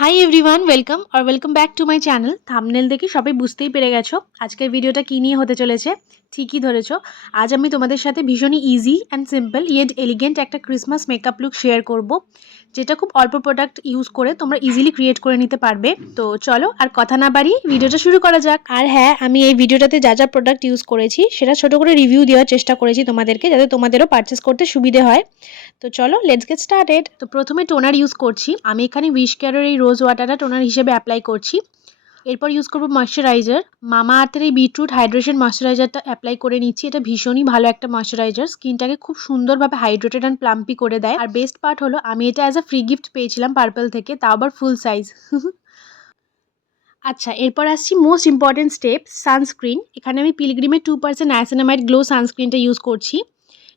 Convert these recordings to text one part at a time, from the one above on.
Hi everyone, welcome back to my channel. Thumbnail দেখে সবাই বুঝতেই পেরে গেছো আজকের ভিডিওটা কী নিয়ে হতে চলেছে। ঠিকই ধরেছো, আজ আমি তোমাদের সাথে ভীষণই easy and simple yet elegant একটা ক্রিসমাস মেকআপ লুক শেয়ার করব, যেটা খুব অল্প প্রোডাক্ট ইউজ করে তোমরা ইজিলি ক্রিয়েট করে নিতে পারবে। তো চলো আর কথা না বাড়িয়ে ভিডিওটা শুরু করা যাক। আর হ্যাঁ, আমি এই ভিডিওটাতে যা যা প্রোডাক্ট ইউজ করেছি সেটা ছোটো করে রিভিউ দেওয়ার চেষ্টা করেছি তোমাদেরকে, যাতে তোমাদেরও পারচেস করতে সুবিধে হয়। তো চলো লেটস গেট স্টার্টেড। তো প্রথমে টোনার ইউজ করছি। আমি এখানে উইশ কেয়ারের এই রোজ ওয়াটারটা টোনার হিসেবে অ্যাপ্লাই করছি। এরপর ইউজ করবো ময়শ্চারাইজার। মামা আর্থের এই বিটরুট হাইড্রেশন ময়শ্চারাইজারটা অ্যাপ্লাই করে নিচ্ছি। এটা ভীষণই ভালো একটা ময়শ্চারাইজার, স্কিনটাকে খুব সুন্দরভাবে হাইড্রেটেড অ্যান্ড প্লাম্পি করে দেয়। আর বেস্ট পার্ট হলো আমি এটা অ্যাজ আ ফ্রি গিফট পেয়েছিলাম পার্পল থেকে, তাও আবার ফুল সাইজ। আচ্ছা, এরপর আসছি মোস্ট ইম্পর্টেন্ট স্টেপ, সানস্ক্রিন। এখানে আমি পিলগ্রিমের 2% নায়াসিনামাইড গ্লো সানস্ক্রিনটা ইউজ করছি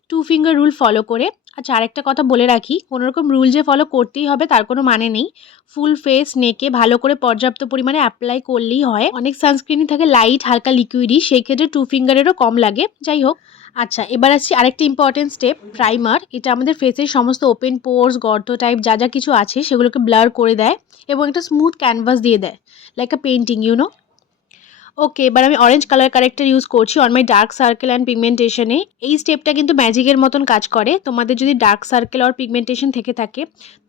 2 ফিঙ্গার রুল ফলো করে। আচ্ছা, আরেকটা কথা বলে রাখি, কোনোরকম রুল যে ফলো করতেই হবে তার কোনো মানে নেই। ফুল ফেস নেকে ভালো করে পর্যাপ্ত পরিমাণে অ্যাপ্লাই করলেই হয়। অনেক সানস্ক্রিনই থাকে লাইট হালকা লিকুইডই, সেই ক্ষেত্রে 2 ফিঙ্গারেরও কম লাগে। যাই হোক, আচ্ছা এবার আসছি আরেকটা ইম্পর্টেন্ট স্টেপ, প্রাইমার। এটা আমাদের ফেসের সমস্ত ওপেন পোর্স, গর্ত টাইপ যা যা কিছু আছে সেগুলোকে ব্লার করে দেয় এবং একটা স্মুথ ক্যানভাস দিয়ে দেয়, like a painting you know. Okay, এবার আমি অরেঞ্জ কালার কারেক্টার ইউজ করছি on my dark circle and পিগমেন্টেশনে। এই স্টেপটা কিন্তু ম্যাজিকের মতন কাজ করে। তোমাদের যদি ডার্ক সার্কেল আর পিগমেন্টেশন থেকে থাকে,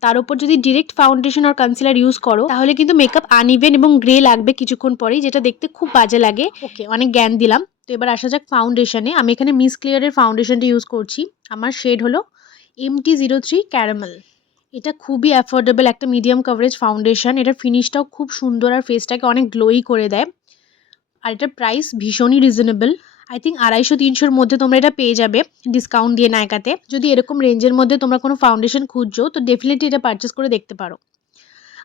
তার উপর যদি ডিরেক্ট ফাউন্ডেশন আর কনসিলার ইউজ করো, তাহলে কিন্তু মেকআপ আনইভেন এবং গ্রে লাগবে কিছুক্ষণ পরেই, যেটা দেখতে খুব বাজে লাগে। ওকে, অনেক জ্ঞান দিলাম। তো এবার আসা যাক ফাউন্ডেশনে। আমি এখানে মিস ক্লিয়ারের ফাউন্ডেশনটা ইউজ করছি। আমার শেড হলো MT03 ক্যারামেল। এটা খুবই অ্যাফোর্ডেবল একটা মিডিয়াম কভারেজ ফাউন্ডেশন। এটার ফিনিশটাও খুব সুন্দর আর ফেসটাকে অনেক গ্লোই করে দেয়। আর এটার প্রাইস ভীষণই রিজনেবল। আই থিঙ্ক 250-300-র মধ্যে তোমরা এটা পেয়ে যাবে ডিসকাউন্ট দিয়ে নায়কাতে। যদি এরকম রেঞ্জের মধ্যে তোমরা কোনো ফাউন্ডেশন খুঁজছো, তো ডেফিনেটলি এটা পারচেস করে দেখতে পারো।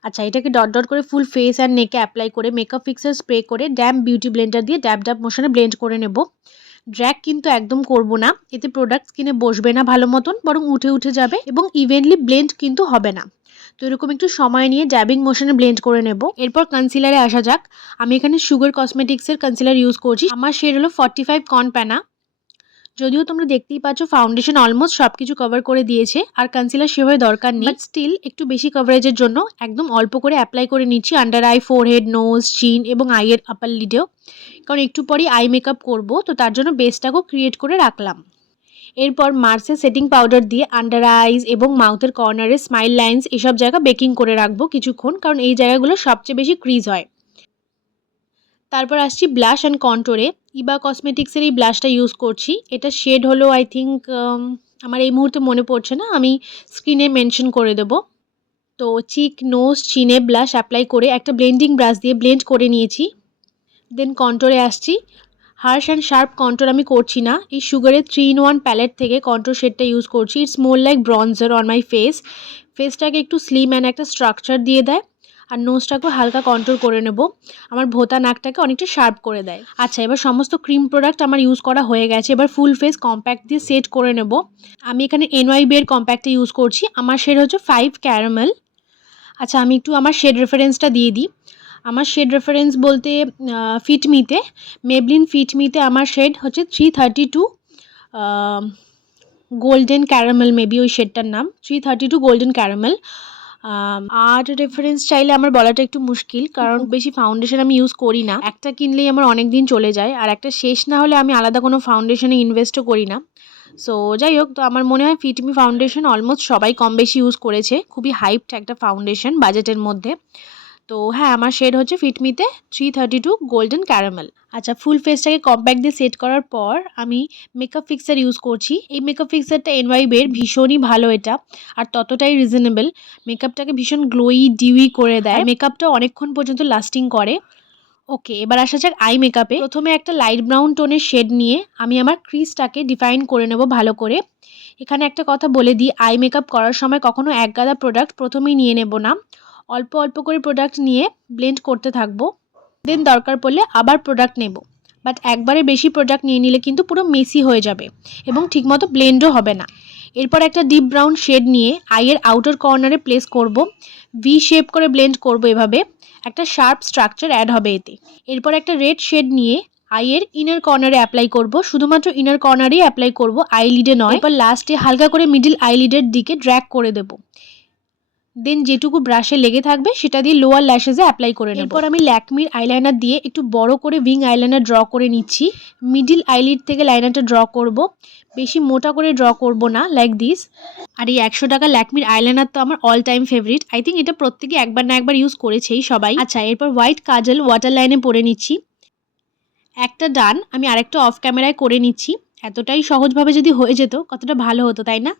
আচ্ছা, এটাকে ডট ডট করে ফুল ফেস অ্যান্ড নেকে অ্যাপ্লাই করে মেকআপ ফিক্সার স্প্রে করে ড্যাম বিউটি ব্লেন্ডার দিয়ে ড্যাব ড্যাব মোশনে ব্লেন্ড করে নেব। ড্র্যাগ কিন্তু একদম করব না, এতে প্রোডাক্ট স্কিনে বসবে না ভালো মতন, বরং উঠে উঠে যাবে এবং ইভেনলি ব্লেন্ড কিন্তু হবে না। তো এরকম একটু সময় নিয়ে ড্যাবিং মোশনে ব্লেন্ড করে নেব। এরপর কনসিলারে আসা যাক। আমি এখানে সুগার কসমেটিক্সের কনসিলার ইউজ করছি। আমার শেড হলো 45 কন প্যানা। যদিও তোমরা দেখতেই পাচ্ছ ফাউন্ডেশন অলমোস্ট সব কিছু কভার করে দিয়েছে, আর কনসিলার সেভাবে দরকার নেই, বাট স্টিল একটু বেশি কভারেজের জন্য একদম অল্প করে অ্যাপ্লাই করে নিচ্ছি আন্ডার আই, ফোরহেড, নোজ, চিন এবং আইয়ের আপার লিডেও, কারণ একটু পরেই আই মেকআপ করবো, তো তার জন্য বেসটাকেও ক্রিয়েট করে রাখলাম। এরপর মার্সের সেটিং পাউডার দিয়ে আন্ডার আইজ এবং মাউথের কর্নারে স্মাইল লাইন্স এসব জায়গা বেকিং করে রাখবো কিছুক্ষণ, কারণ এই জায়গাগুলো সবচেয়ে বেশি ক্রিজ হয়। তারপর আসছি ব্লাশ অ্যান্ড কন্ট্রোরে। ইবা কসমেটিক্সের এই ব্লাশটা ইউজ করছি। এটা শেড হলো আই থিঙ্ক, আমার এই মুহূর্তে মনে পড়ছে না, আমি স্ক্রিনে মেনশন করে দেবো। তো চিক, নোজ, চিনে ব্লাশ অ্যাপ্লাই করে একটা ব্লেন্ডিং ব্রাশ দিয়ে ব্লেন্ড করে নিয়েছি। দেন কন্ট্রোরে আসছি। হার্শ অ্যান্ড শার্প কন্ট্রোর আমি করছি না, এই সুগারের 3-in-1 প্যালেট থেকে কন্ট্রোর শেডটা ইউজ করছি। It's more like bronzer on my face. ফেসটাকে একটু স্লিম অ্যান্ড একটা স্ট্রাকচার দিয়ে দেয়, আর নোজটাকেও হালকা কন্ট্রোল করে নেব। আমার ভোতা নাকটাকে অনেকটা শার্প করে দেয়। আচ্ছা, এবার সমস্ত ক্রিম প্রোডাক্ট আমার ইউজ করা হয়ে গেছে। এবার ফুল ফেস কম্প্যাক্ট দিয়ে সেট করে নেব। আমি এখানে NYB এর কম্প্যাক্টটা ইউজ করছি। আমার শেড হচ্ছে 5 ক্যারামেল। আচ্ছা, আমি একটু আমার শেড রেফারেন্সটা দিয়ে দিই। আমার শেড রেফারেন্স বলতে ফিটমিতে, মেবলিন ফিটমিতে আমার শেড হচ্ছে 332 গোল্ডেন ক্যারামেল, মেবি ওই শেডটার নাম 332 গোল্ডেন ক্যারামেল। আর রেফারেন্স চাইলে আমার বলাটা একটু মুশকিল, কারণ বেশি ফাউন্ডেশন আমি ইউজ করি না। একটা কিনলেই আমার অনেক দিন চলে যায়, আর একটা শেষ না হলে আমি আলাদা কোনো ফাউন্ডেশনে ইনভেস্টও করি না। সো যাই হোক, তো আমার মনে হয় ফিটমি ফাউন্ডেশন অলমোস্ট সবাই কম বেশি ইউজ করেছে। খুবই হাইপড একটা ফাউন্ডেশন বাজেটের মধ্যে। তো হ্যাঁ, আমার শেড হচ্ছে ফিটমিতে 332 গোল্ডেন ক্যারামেল। আচ্ছা, ফুল ফেসটাকে কম্প্যাক্ট দিয়ে সেট করার পর আমি মেকআপ ফিক্সার ইউজ করছি। এই মেকআপ ফিক্সারটা NYB এর, ভীষণই ভালো এটা, আর ততটাই রিজনেবল। মেকআপটাকে ভীষণ গ্লোই ডিউই করে দেয়, মেকআপটা অনেকক্ষণ পর্যন্ত লাস্টিং করে। ওকে, এবার আসা যাক আই মেকআপে। প্রথমে একটা লাইট ব্রাউন টোনের শেড নিয়ে আমি আমার ক্রিজটাকে ডিফাইন করে নেব ভালো করে। এখানে একটা কথা বলে দিই, আই মেকআপ করার সময় কখনো এক গাদা প্রোডাক্ট প্রথমেই নিয়ে নেব না। অল্প অল্প করে প্রোডাক্ট নিয়ে ব্লেন্ড করতে থাকবো, দেন দরকার পড়লে আবার প্রোডাক্ট নেব। বাট একবারে বেশি প্রোডাক্ট নিয়ে নিলে কিন্তু পুরো মেসি হয়ে যাবে এবং ঠিকমতো ব্লেন্ডও হবে না। এরপর একটা ডিপ ব্রাউন শেড নিয়ে আইয়ের আউটার কর্নারে প্লেস করব, ভি শেপ করে ব্লেন্ড করব, এভাবে একটা শার্প স্ট্রাকচার অ্যাড হবে এতে। এরপর একটা রেড শেড নিয়ে আইয়ের ইনার কর্নারে অ্যাপ্লাই করব, শুধুমাত্র ইনার কর্নারেই অ্যাপ্লাই করব, আইলিডে নয়। এরপর লাস্টে হালকা করে মিডল আইলিডের দিকে ড্র্যাগ করে দেব। দেন যেটুকু ব্রাশে লেগে থাকবে সেটা দিয়ে লোয়ার ল্যাশেসে অ্যাপ্লাই করে নেব। এরপর আমি ল্যাকমির আইলাইনার দিয়ে একটু বড় করে উইং আইলাইনার ড্র করে নিচ্ছি। মিডিল আইলিড থেকে লাইনারটা ড্র করব, বেশি মোটা করে ড্র করব না, লাইক দিস। আর এই 100 টাকা ল্যাকমির আইলাইনার তো আমার all time favourite. I think এটা প্রত্যেকে একবার না একবার ইউজ করেছেই সবাই। আচ্ছা, এরপর হোয়াইট কাজল ওয়াটার লাইনে পরে নিচ্ছি। একটা ডান, আমি আরেকটা অফ ক্যামেরায় করে নিচ্ছি। এতটাই সহজভাবে যদি হয়ে যেত কতটা ভালো হতো, তাই না?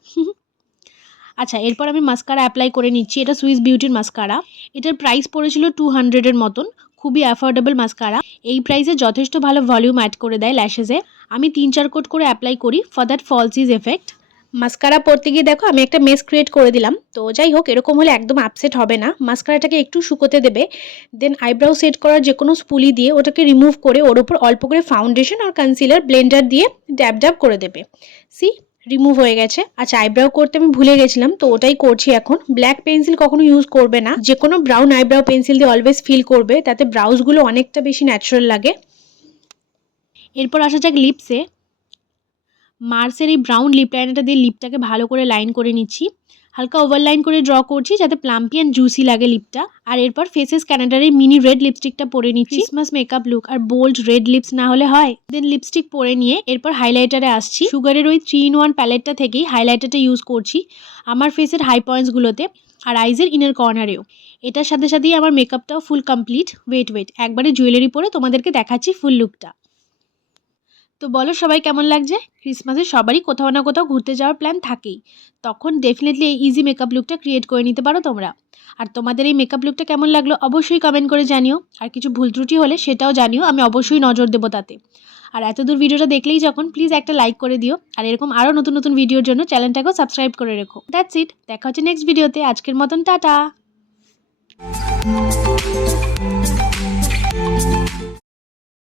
আচ্ছা, এরপর আমি মাস্কারা অ্যাপ্লাই করে নিচ্ছি। এটা সুইস বিউটির মাস্কারা। এটার প্রাইস পড়েছিল 200-এর মতন। খুবই অ্যাফোর্ডেবল মাস্কারা। এই প্রাইসে যথেষ্ট ভালো ভলিউম অ্যাড করে দেয় ল্যাশেসে। আমি 3-4 কোট করে অ্যাপ্লাই করি ফর দ্যাট ফলসিজ এফেক্ট। মাস্কারা পরতে গিয়ে দেখো আমি একটা মেস ক্রিয়েট করে দিলাম। তো যাই হোক, এরকম হলে একদম আপসেট হবে না। মাস্কারাটাকে একটু শুকোতে দেবে, দেন আইব্রাউ সেট করার যে কোনো স্পুলি দিয়ে ওটাকে রিমুভ করে ওর ওপর অল্প করে ফাউন্ডেশন আর কনসিলার ব্লেন্ডার দিয়ে ড্যাব ড্যাব করে দেবে। সি, রিমুভ হয়ে গেছে। আচ্ছা, আইব্রাউ করতে আমি ভুলে গেছিলাম, তো ওটাই করছি এখন। ব্ল্যাক পেন্সিল কখনো ইউজ করবে না, যে কোনো ব্রাউন আইব্রাউ পেন্সিল দিয়ে অলওয়েজ ফিল করবে, তাতে ব্রাউজগুলো অনেকটা বেশি ন্যাচারাল লাগে। এরপর আসা যাক লিপসে। মার্সের এই ব্রাউন লিপ লাইনারটা দিয়ে লিপটাকে ভালো করে লাইন করে নিচ্ছি। হালকা ওভারলাইন করে ড্র করছি যাতে প্লাম্পি অ্যান্ড জুসি লাগে লিপটা। আর এরপর ফেসেস ক্যানাডার এই মিনি রেড লিপস্টিকটা পরে নিচ্ছি। ক্রিসমাস মেকআপ লুক, আর বোল্ড রেড লিপস না হলে হয়। দেন লিপস্টিক পরে নিয়ে এরপর হাইলাইটারে আসছি। সুগারের ওই 3-in-1 প্যালেটটা থেকেই হাইলাইটারটা ইউজ করছি আমার ফেসের হাই পয়েন্টসগুলোতে আর আইজের ইনার কর্নারেও। এটার সাথে সাথেই আমার মেকআপটাও ফুল কমপ্লিট। ওয়েট একবারে জুয়েলারি পরে তোমাদেরকে দেখাচ্ছি ফুল লুকটা। তো বলো সবাই কেমন লাগছে? ক্রিসমাসে সবারই কোথাও না কোথাও ঘুরতে যাওয়ার প্ল্যান থাকেই, তখন ডেফিনেটলি এই ইজি মেকআপ লুকটা ক্রিয়েট করে নিতে পারো তোমরা। আর তোমাদের এই মেকআপ লুকটা কেমন লাগলো অবশ্যই কমেন্ট করে জানিও। আর কিছু ভুল ত্রুটি হলে সেটাও জানিও, আমি অবশ্যই নজর দেবো তাতে। আর এতদূর ভিডিওটা দেখলেই যখন, প্লিজ একটা লাইক করে দিও। আর এরকম আরও নতুন নতুন ভিডিওর জন্য চ্যানেলটাকেও সাবস্ক্রাইব করে রেখো। দ্যাটস ইট, দেখা হচ্ছে নেক্সট ভিডিওতে। আজকের মতন টাটা।